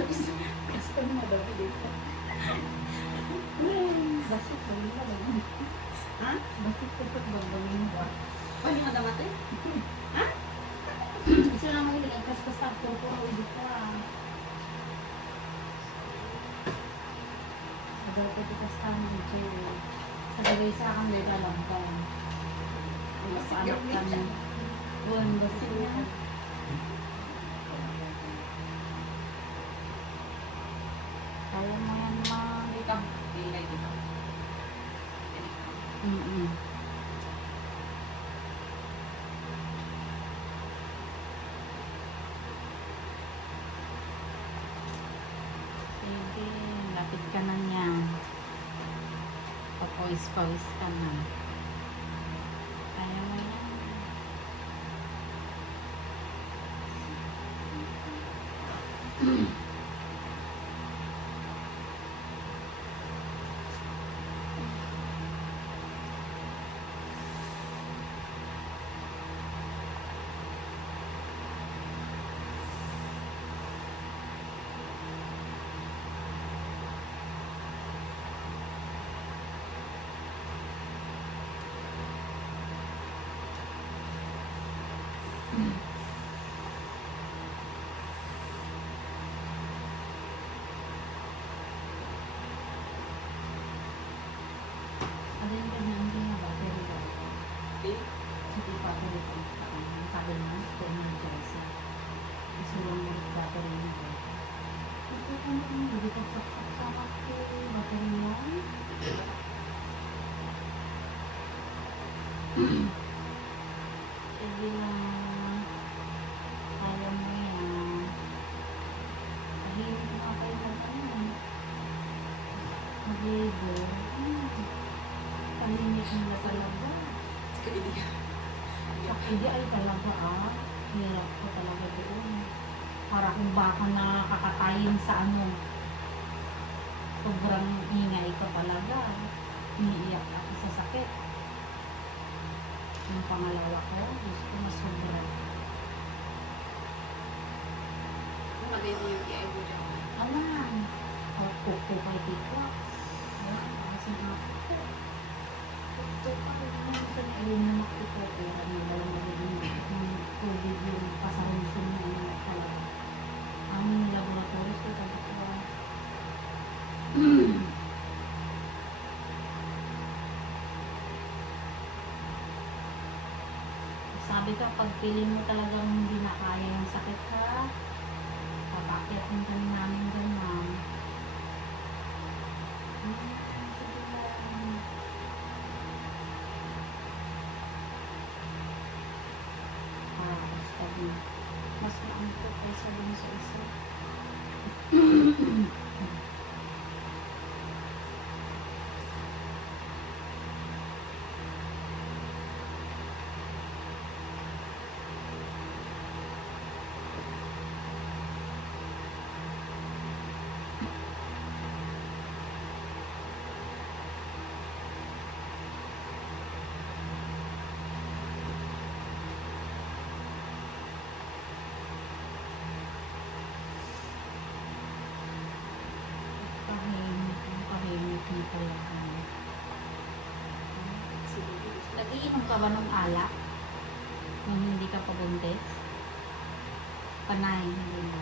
Basta mo daw dito. Basta ko rin ba? Ha? Basta ko sa babangin ba? Paano ka damatay? Ha? Gusto na mahilig ang kaskas ko ko ulit ka. Agal ko ito kasama ng Jerry. Sabagay sa akin may kalangkan. Anak kami. Buwan basta niya. Kaya mo yan Ikaw, ilay dito. Sige, lapit ka na niya. Papawis-pawis ka na. Kaya mo yan. Ada yang ganyan din na battery daw. Hindi battery ko. Ang tagal na, 10 minutes. Gusto lang mo battery na ko. Ito kung hindi ko sama ko battery mo. Sige lang. Kaya mo yan. Tahimik na kayo mag-ano. Mag-ligo. Tahimik na talaga. Hindi ay talaga hirap ko talaga doon. Para kung baka nakakatayin sa ano. Sobrang ingay ko talaga. Iniiyak ako sa sakit. Yung pangalawa ko, gusto ko na sobra. Maganda yung iay mo dyan. Alam, kuko pa dito. Kasi nga po. Ito ako naman sa ayun na makito ko. Ano ba lang yung tubig yung pasarunsun na ano talaga. Ang laboratory ko talaga. Sabi ka, pag feeling mo talagang hindi na kaya ng sakit ka, papakyatin kami namin dyan, ma'am. Sige lang. Basta din. Mas maangko kaysa dun sa isa. Kahimik niya talaga. Nag-iinom ka ba ng alak? Nung hindi ka pabuntis? Panay, hindi mo.